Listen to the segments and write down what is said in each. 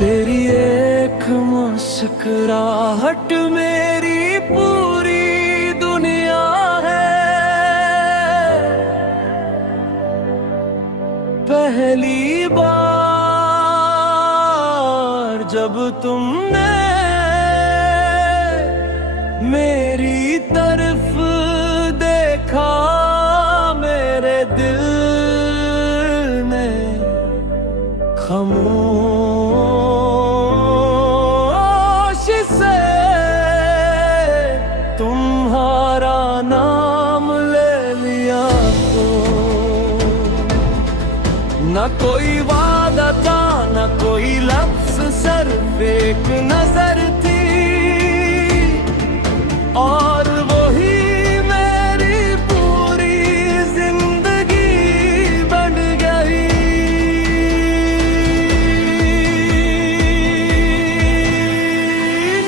तेरी एक मुस्कुराहट मेरी पूरी दुनिया है। पहली बार जब तुमने मेरी तरफ देखा, मेरे दिल ने खामोश से तुम्हारा नाम ले लिया। तो न कोई वादा था, न कोई लफ्ज़, सिर्फ एक नजर थी और वही मेरी पूरी जिंदगी बन गई।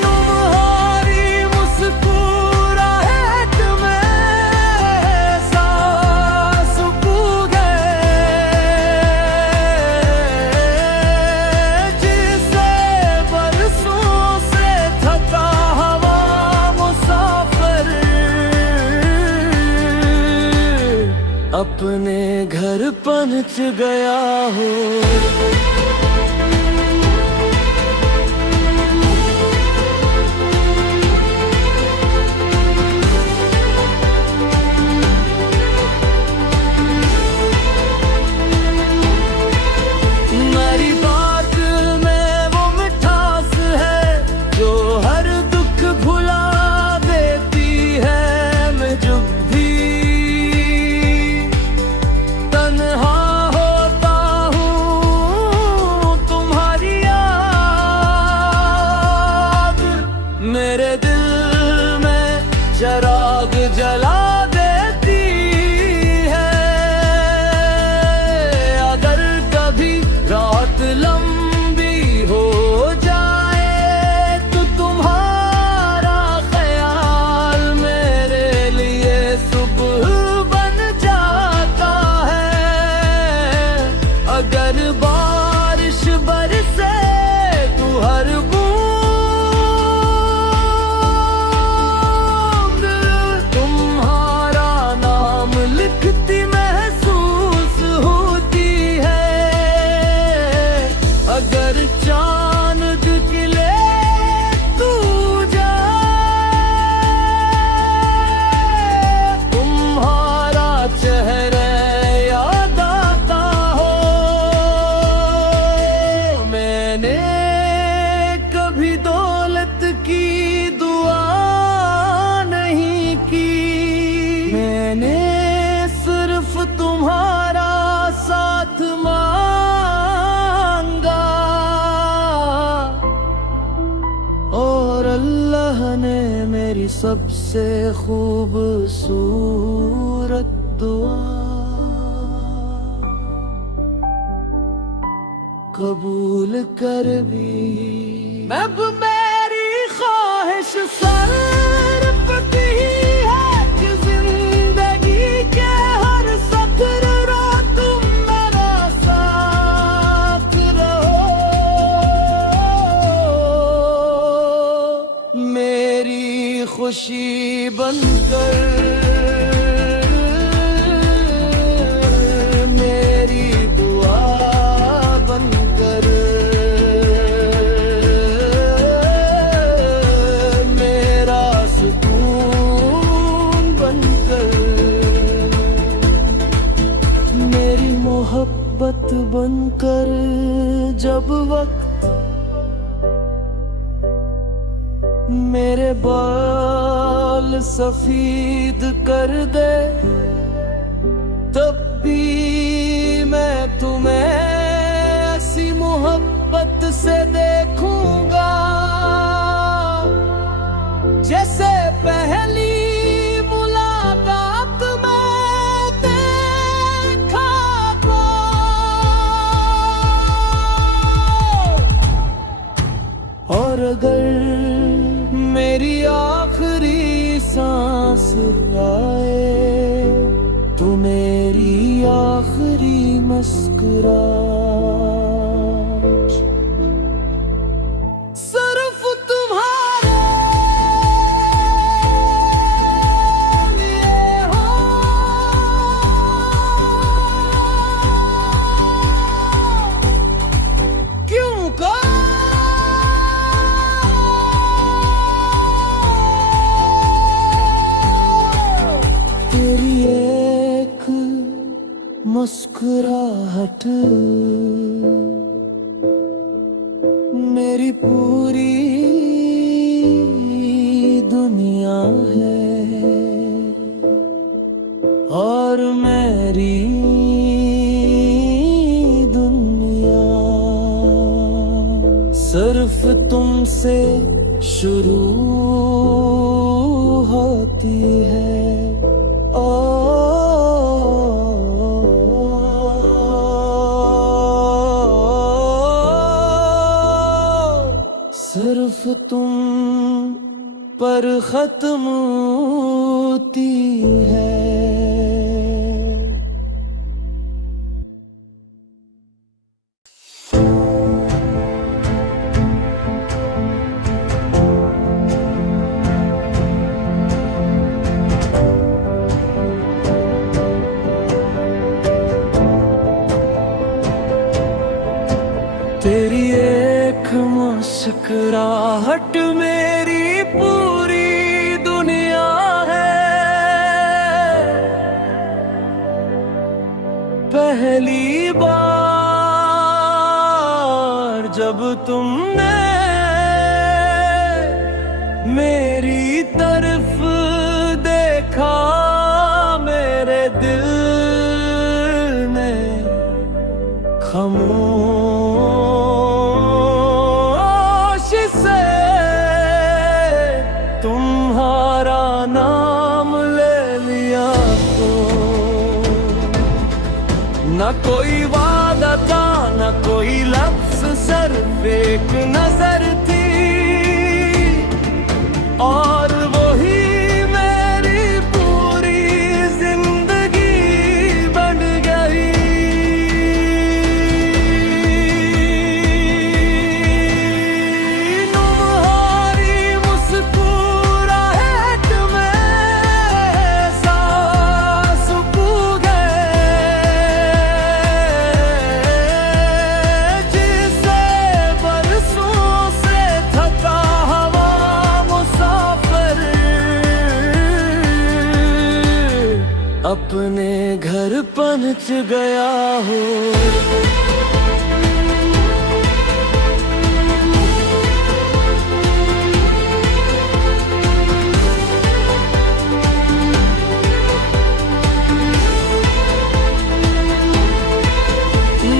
तुम्हारी मुस्कुराहट में सांस खो गए, जिसे बरसों से थका हवा मुसाफिर अपने घर पहुंच गया हो। मेरी बात में वो मिठास है जो हर दुख भुला देती है। मैं जब भी तन्हा होता हूँ, तुम्हारी याद मेरे दिल में चिराग जला देती है। अगर कभी रात लंबी हो जाए तो तुम्हारा ख्याल मेरे लिए सुबह बन जाता है। अगर बारिश बरसे तो हर बूंद तुम्हारा नाम लिखती महसूस होती है। अगर चांद निकले तू जाए, तुम्हारा चेहरा याद आता हो। मैंने कभी दौलत की दुआ नहीं की, मैंने सिर्फ तुम्हारा साथ मांगा और अल्लाह ने मेरी सबसे खूबसूरत दुआ कबूल कर भी। अब मेरी ख्वाहिश सिर्फ की है कि जिंदगी के हर सफर रो तुम मेरा साथ रहो। मेरी खुशी बनकर, मेरी दुआ बनकर, मेरा सुकून बनकर, मेरी मोहब्बत बनकर जब वक्त मेरे बाल सफेद कर दे, तब भी मैं तुम्हें ऐसी मोहब्बत से देखूंगा जैसे पहली मुलाकात में देखा था। और अगर मेरी आखिरी सांस आए तो मेरी आखिरी मुस्कुराहट आहट मेरी पूरी दुनिया है और मेरी दुनिया सिर्फ तुमसे शुरू होती है। सिर्फ तुम पर खत्म होती है। तेरी एक मुस्कुराहट मेरी पूरी दुनिया है। पहली बार जब तुमने मेरी तरफ देखा मेरे दिल ने खामोश से तुम्हारा नाम ले लिया तो न कोई वादा था न कोई लफ्ज़, सिर्फ एक नजर थी और वही मेरी पूरी जिंदगी बन गई। तुम्हारी मुस्कुराहट में सांस खो गए, जिसे बरसों से थका हवा मुसाफिर अपने घर पहुंच गया हो।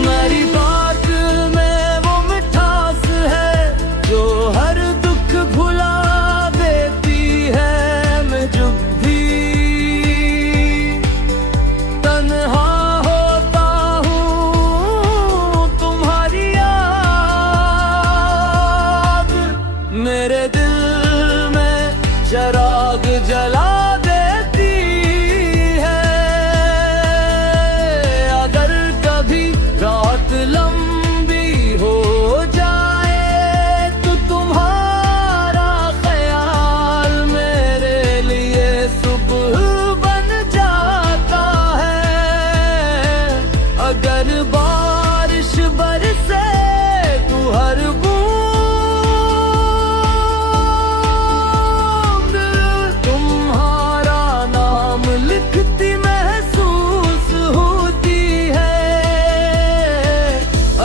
मेरी बात में वो मिठास है जो हर दुख भुला देती है। मैं जब भी तन्हा होता हूँ तुम्हारी याद मेरे दिल में चिराग जला देती है। अगर कभी रात लंबी हो जाए तो तुम्हारा ख्याल मेरे लिए सुबह बन जाता है। अगर बारिश बरसे तो हर बूंद तुम्हारा नाम लिखती महसूस होती है।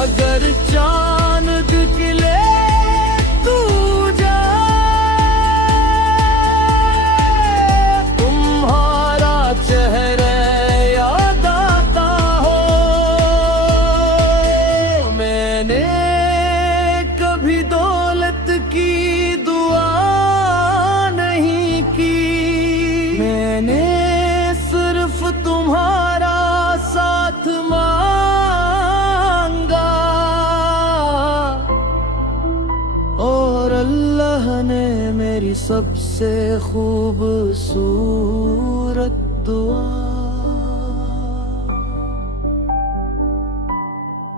अगर चांद निकले तू जाए, तुम्हारा चेहरा याद आता हो। मैंने कभी दौलत की दुआ नहीं की, मैंने सिर्फ तुम्हारा साथ मांगा और अल्लाह ने मेरी सबसे खूबसूरत दुआ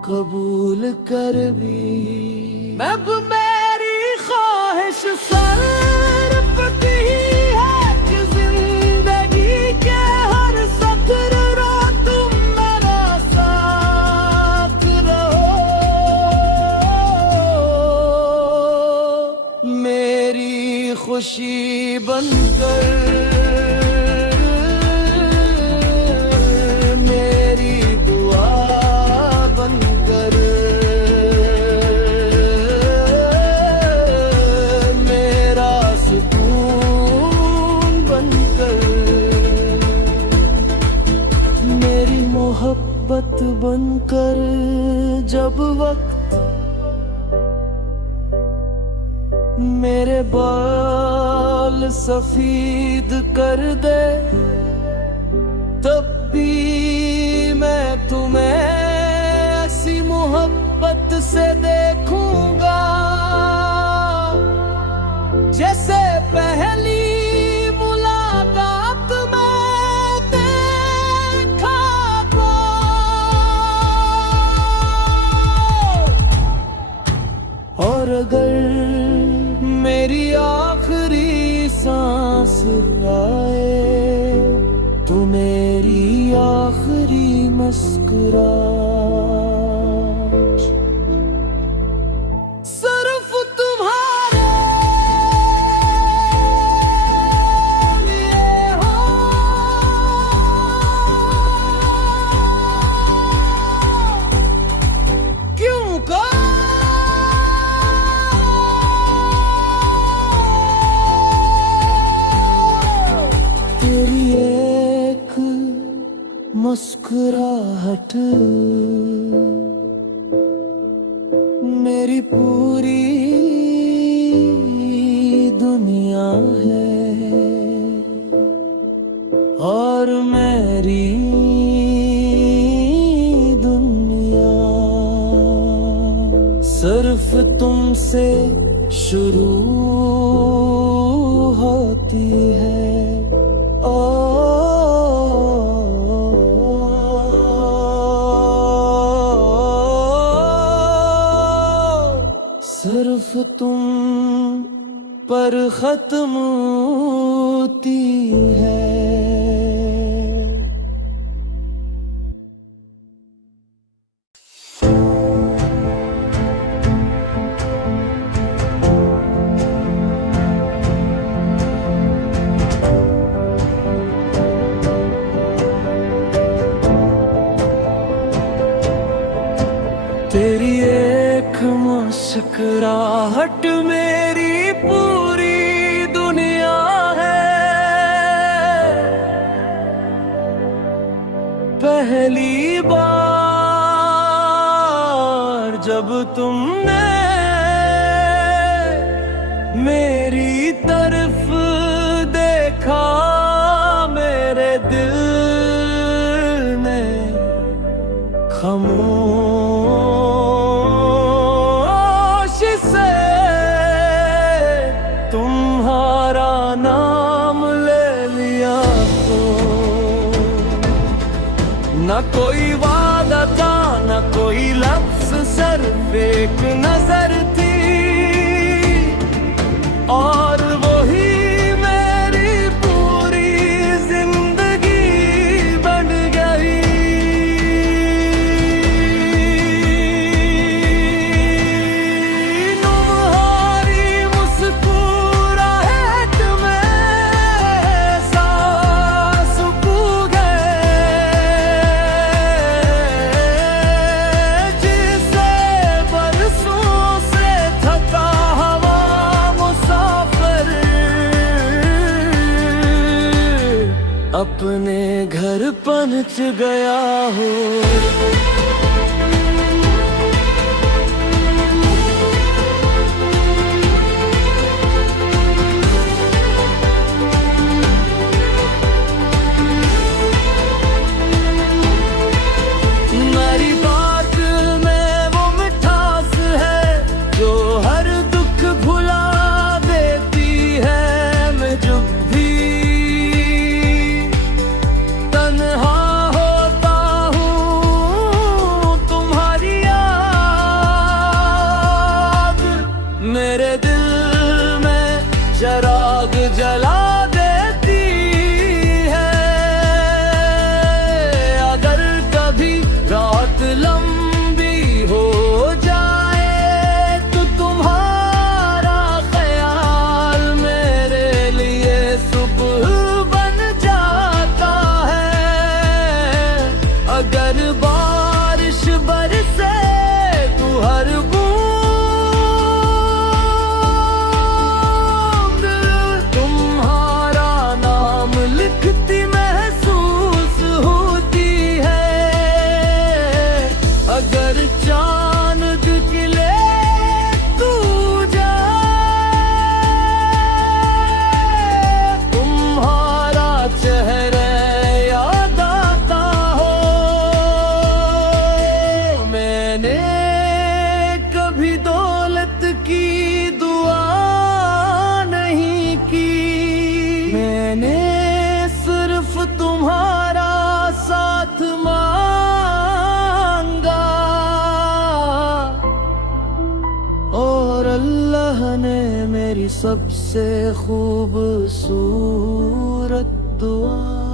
कबूल कर भी। अब मेरी ख्वाहिश सिर्फ थी है कि जिंदगी के हर सफर रो तुम मेरा साथ रहो। मेरी खुशी बनकर मेरी दुआ बनकर जब वक्त मेरे बाल सफेद कर दे, तब भी मैं तुम्हें ऐसी मोहब्बत से देखूंगा जैसे पहली मुलाकात में देखा था। और अगर मेरी आखिरी सांस आए तो मेरी आखिरी मुस्कुराहट सिर्फ तुम्हारे लिए हो। क्यों का तेरी एक मुस्कुराहट मेरी पूरी दुनिया है, और मेरी दुनिया सिर्फ तुमसे शुरू होती है। सिर्फ तुम पर खत्म होती है। तेरी एक मुस्कुराहट मेरी पूरी दुनिया है। पहली बार जब तुमने मेरी तरफ देखा, मेरे दिल ने खामोश से तुम्हारा नाम ले लिया। तो न कोई वादा था, न कोई लफ्ज़, सिर्फ एक नजर थी, और वही मेरी पूरी जिंदगी बन गई। तुम्हारी मुस्कुराहट में सांस खो गए, जिसे बरसों से थका हवा मुसाफिर अपने घर पहुंच गया हो। मेरी बात में वो मिठास है जो हर दुख भुला देती है। मैं जब भी तन्हा होता हूँ, तुम्हारी याद मेरे दिल में चिराग जला देती है। अगर कभी रात लंबी हो जाए तो तुम्हारा ख्याल मेरे लिए सुबह बन जाता है। अगर बारिश बरसे तो हर बूंद मैंने सिर्फ तुम्हारा साथ मांगा और अल्लाह ने मेरी सबसे खूबसूरत दुआ